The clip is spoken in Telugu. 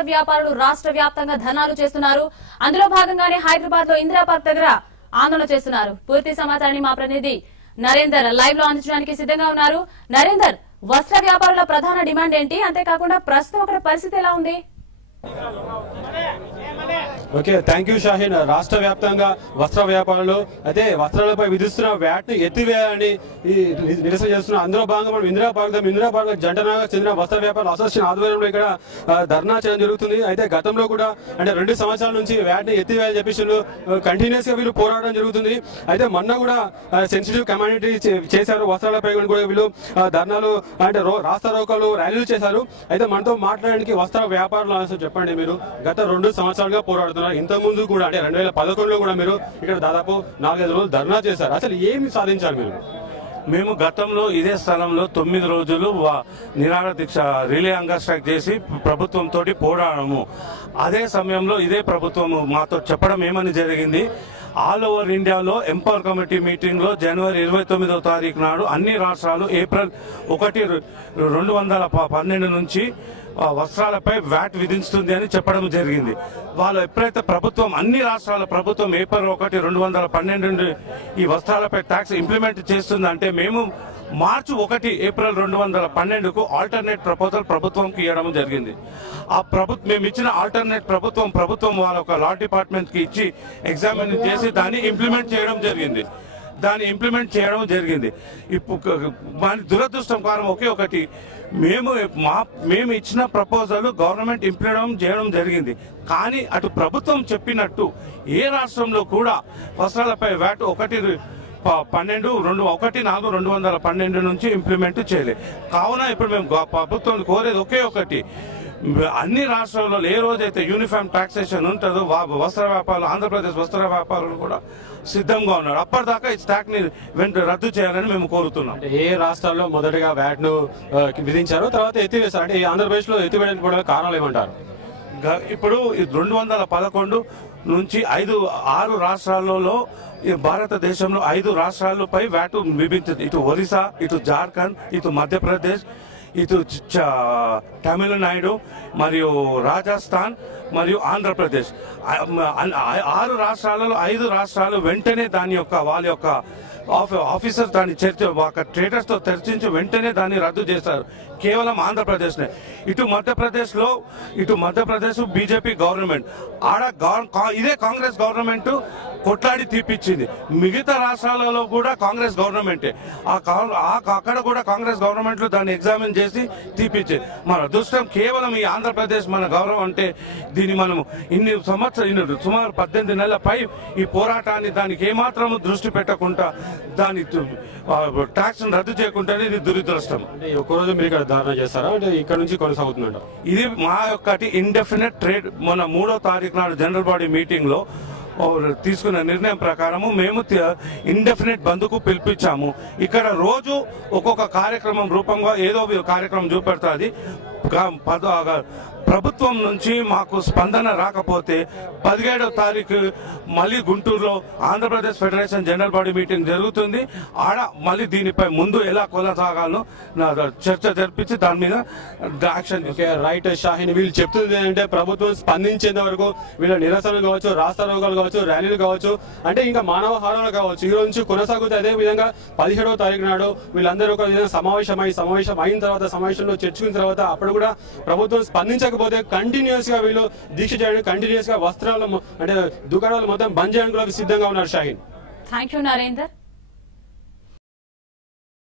వస్త్ర వ్యాపారులు రాష్ట్ర వ్యాప్తంగా ధర్నాలు చేస్తున్నారు. అందులో భాగంగానే హైదరాబాద్ లో ఇందిరా పార్క్ దగ్గర ఆందోళన చేస్తున్నారు. పూర్తి సమాచారాన్ని మా ప్రతినిధి నరేందర్ లైవ్ లో అందించడానికి సిద్ధంగా ఉన్నారు. నరేందర్, వస్త్ర వ్యాపారుల ప్రధాన డిమాండ్ ఏంటి? అంతేకాకుండా ప్రస్తుతం అక్కడ పరిస్థితి ఎలా ఉంది? Okay, thank you Shaheen. రాష్ట్ర వ్యాప్తంగా వస్త్ర వ్యాపారులు అయితే వస్త్రాలపై విధిస్తున్న వ్యాట్ ను ఎత్తివేయాలని నిరసన చేస్తున్నారు. అందులో భాగంగా మనం ఇందిరా పార్క్ జంటనగా చెందిన వస్త్ర వ్యాపారుల అసోసియేషన్ ఆధ్వర్యంలో ఇక్కడ ధర్నా చేయడం జరుగుతుంది. అయితే గతంలో కూడా అంటే 2 సంవత్సరాల నుంచి వ్యాట్ ని ఎత్తివేయాలని చెప్పేసి కంటిన్యూస్ గా వీళ్ళు పోరాడడం జరుగుతుంది. అయితే మొన్న కూడా సెన్సిటివ్ కమ్యూనిటీ చేశారు. వస్త్రాలపై కూడా వీళ్ళు ధర్నాలు అంటే రాస్తా రోకోలు ర్యాలీలు చేశారు. అయితే మనతో మాట్లాడడానికి వస్త్ర వ్యాపారులు చెప్పండి, మీరు గత 2 సంవత్సరాలుగా పోరాడుతున్నారు. ఇంత ముందు కూడా అంటే 2011లో కూడా మీరు ఇక్కడ దాదాపు 4-5 రోజులు ధర్నా చేశారు. అసలు ఏమి సాధించారు మీరు? మేము గతంలో ఇదే స్థలంలో 9 రోజులు నిరాహార దీక్ష రిలే హంగర్ స్ట్రైక్ చేసి ప్రభుత్వంతో పోరాడము. అదే సమయంలో ఇదే ప్రభుత్వం మాతో చెప్పడం ఏమని జరిగింది, ఆల్ ఓవర్ ఇండియాలో ఎంపవర్ కమిటీ మీటింగ్ లో జనవరి 29వ తారీఖు నాడు అన్ని రాష్ట్రాలు ఏప్రిల్ 1, 2012 నుంచి వస్త్రాలపై వ్యాట్ విధిస్తుంది అని చెప్పడం జరిగింది. వాళ్ళు ఎప్పుడైతే ప్రభుత్వం అన్ని రాష్ట్రాల ప్రభుత్వం ఏప్రిల్ 1, 2012 నుండి ఈ వస్త్రాలపై ట్యాక్స్ ఇంప్లిమెంట్ చేస్తుందంటే మేము మార్చి 1, ఏప్రిల్ 2012కు ఆల్టర్నేట్ ప్రపోజల్ ప్రభుత్వంకి ఇవ్వడం జరిగింది. ఆ మేము ఇచ్చిన ఆల్టర్నేట్ ప్రభుత్వం వాళ్ళ ఒక లా డిపార్ట్మెంట్ కి ఇచ్చి ఎగ్జామిన్ చేసి దాన్ని ఇంప్లిమెంట్ చేయడం జరిగింది. ఇప్పుడు మన దురదృష్టం ఒకే ఒకటి, మేము ఇచ్చిన ప్రపోజల్ గవర్నమెంట్ ఇంప్లిమెంట్ చేయడం జరిగింది. కానీ అటు ప్రభుత్వం చెప్పినట్టు ఏ రాష్ట్రంలో కూడా వస్త్రాలపై వ్యాట్ 1/4/2012 నుంచి ఇంప్లిమెంట్ చేయలేదు. కావున ఇప్పుడు మేము ప్రభుత్వం కోరేది ఒకే ఒకటి, అన్ని రాష్ట్రాల్లో ఏ రోజైతే యూనిఫామ్ టాక్సేషన్ ఉంటుందో వస్త్ర వ్యాపారులు, ఆంధ్రప్రదేశ్ వస్త్ర వ్యాపారులు కూడా సిద్ధంగా ఉన్నారు. అప్పటిదాకా ఈ స్టాక్ ని రద్దు చేయాలని మేము కోరుతున్నాం. ఏ రాష్ట్రాల్లో మొదటగా వ్యాట్ ను విధించారు, తర్వాత ఎత్తివేశారు? అంటే ఆంధ్రప్రదేశ్ లో ఎత్తివేయడానికి కారణాలు ఏమంటారు? ఇప్పుడు 2011 నుంచి 6 రాష్ట్రాలలో భారతదేశంలో 5 రాష్ట్రాలపై వ్యాట్ విధించింది. ఇటు ఒరిస్సా, ఇటు జార్ఖండ్, ఇటు మధ్యప్రదేశ్, ఇటు తమిళనాడు మరియు రాజస్థాన్ మరియు ఆంధ్రప్రదేశ్. 6 రాష్ట్రాలలో 5 రాష్ట్రాలు వెంటనే దాని యొక్క వాళ్ళ యొక్క ఆఫీసర్స్ దాన్ని ట్రేడర్స్ తో చర్చించి వెంటనే దాన్ని రద్దు చేశారు. కేవలం ఆంధ్రప్రదేశ్ నే. ఇటు మధ్యప్రదేశ్ బీజేపీ గవర్నమెంట్, ఇదే కాంగ్రెస్ గవర్నమెంట్ కొట్లాడి తీపిచ్చింది. మిగతా రాష్ట్రాలలో కూడా కాంగ్రెస్ గవర్నమెంటే. అక్కడ కూడా కాంగ్రెస్ గవర్నమెంట్ దాన్ని ఎగ్జామిన్ చేసి తీపిచ్చింది. మన అదృష్టం కేవలం ఈ ఆంధ్రప్రదేశ్ మన గౌరవం అంటే దీన్ని మనం ఇన్ని సంవత్సరాలు సుమారు 18 నెలలపై ఈ పోరాటాన్ని దానికి ఏమాత్రం దృష్టి పెట్టకుండా దాని ట్యాక్స్ రద్దు చేయకుండానే ఇది దురదృష్టం. ఒక్కరోజు మీరు ఇక్కడ ధారణ చేస్తారా, అంటే ఇక్కడ నుంచి కొనసాగుతుందంట? ఇది మా యొక్క ఇండెఫినెట్ ట్రేడ్. మొన్న 3వ తారీఖు నాడు జనరల్ బాడీ మీటింగ్ లో తీసుకున్న నిర్ణయం ప్రకారము మేము ఇండెఫినెట్ బంద్కు పిలిపించాము. ఇక్కడ రోజు ఒక్కొక్క కార్యక్రమం రూపంగా ఏదో కార్యక్రమం చూపెడుతుంది. ప్రభుత్వం నుంచి మాకు స్పందన రాకపోతే 17వ తారీఖు మళ్ళీ గుంటూరులో Andhra Pradesh federation general body meeting జరుగుతుంది. ఆడ మళ్ళీ దీనిపై ముందు ఎలా కొనసాగాలో చర్చ జరిపించి దాని మీద యాక్షన్. రైట్ షాహీన్, వీళ్ళు చెప్తుంది ఏంటంటే ప్రభుత్వం స్పందించేంత వరకు వీళ్ళ నిరసనలు కావచ్చు, రాస్తా రోగాలు కావచ్చు, ర్యాలీలు కావచ్చు, అంటే ఇంకా మానవ హారాలు కావచ్చు, ఈ రోజు నుంచి కొనసాగుతుంది. అదే విధంగా 17వ తారీఖు నాడు వీళ్ళందరూ ఒక విధంగా సమావేశం అయిన తర్వాత సమావేశంలో చర్చించిన తర్వాత అప్పుడు కూడా ప్రభుత్వం స్పందించకపోతే కంటిన్యూస్ గా వీళ్ళు దీక్ష చేయడానికి, కంటిన్యూస్ గా వస్త్రాలు అంటే దుకాణాలు మొత్తం బంద్ చేయడానికి సిద్ధంగా ఉన్నారు. Shaheen, thank you Narender.